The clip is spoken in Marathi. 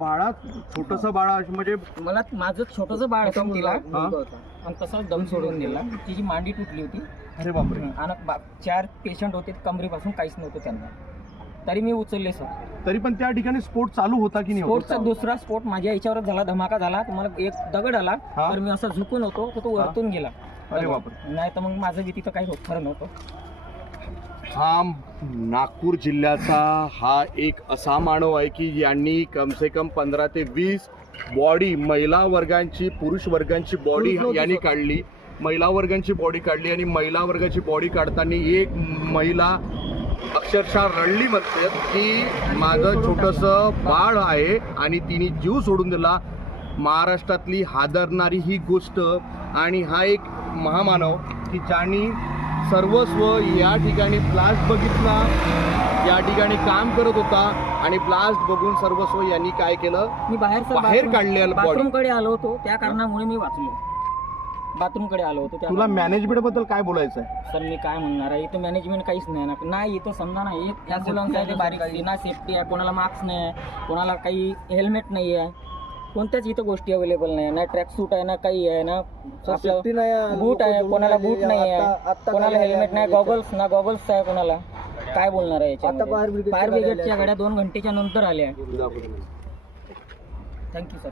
बाळा छोटस बाळा म्हणजे मला माझं छोटंसं बाळ होतं तिला आणि तसाच दम सोडून दिला. तिची मांडी तुटली होती. अरे बापरे. आणि 4 पेशंट होते, कमरेपासून काहीच नव्हतं त्यांना, तरी मी उचलले सर. तरी पण त्या ठिकाणी स्फोट चालू होता की नाही? स्फोटचा दुसरा स्फोट माझ्या याच्यावरच झाला, धमाका झाला. मला एक दगड आला तर मी असं झुकून होतो तर तो वरतून गेला. अरे बापरे. नाही तर मग माझं भीती तर काही होत खरं नव्हतं. हा नागपूर जिल्ह्याचा हा एक असा मानव आहे की यांनी कम से कम 15 ते 20 बॉडी महिला वर्गांची, पुरुष वर्गांची बॉडी यांनी काढली. महिला वर्गांची बॉडी काढली आणि महिला वर्गाची बॉडी काढताना एक महिला अक्षरशः रडली म्हणते की माझं छोटंसं बाळ आहे आणि तिने जीव सोडून दिला. महाराष्ट्रातली हादरणारी ही गोष्ट. आणि हा एक महामानव की ज्यांनी सर्वस्व या ठिकाणी ब्लास्ट बघितला, या ठिकाणी काम करत होता आणि ब्लास्ट बघून सर्वस्व यांनी काय केलं, मी बाहेर काढलेलं. बाथरूमकडे आलो होतो, त्या कारणामुळे मी वाचलो. बाथरूमकडे आलो होतो. तुला मॅनेजमेंट बद्दल काय बोलायचं आहे? सर मी काय म्हणणार आहे, इथं मॅनेजमेंट काहीच नाही ना. नाही इथं समजा नाही, ॲम्ब्युलन्स आहे ते बारीक ना, सेफ्टी आहे, कोणाला मास्क नाही आहे, कोणाला काही हेल्मेट नाही आहे, कोणत्याच इथं गोष्टी अवेलेबल नाही. ना ट्रॅक सूट आहे, ना काही आहे, ना आपलं बूट आहे, कोणाला बूट नाही आहे, कोणाला हेल्मेट नाही, गॉगल्स आहे कोणाला. काय बोलणार आहे याच्यामध्ये? फायर ब्रिगेडच्या गाड्या 2 घंटेच्या नंतर आल्या. Thank you sir.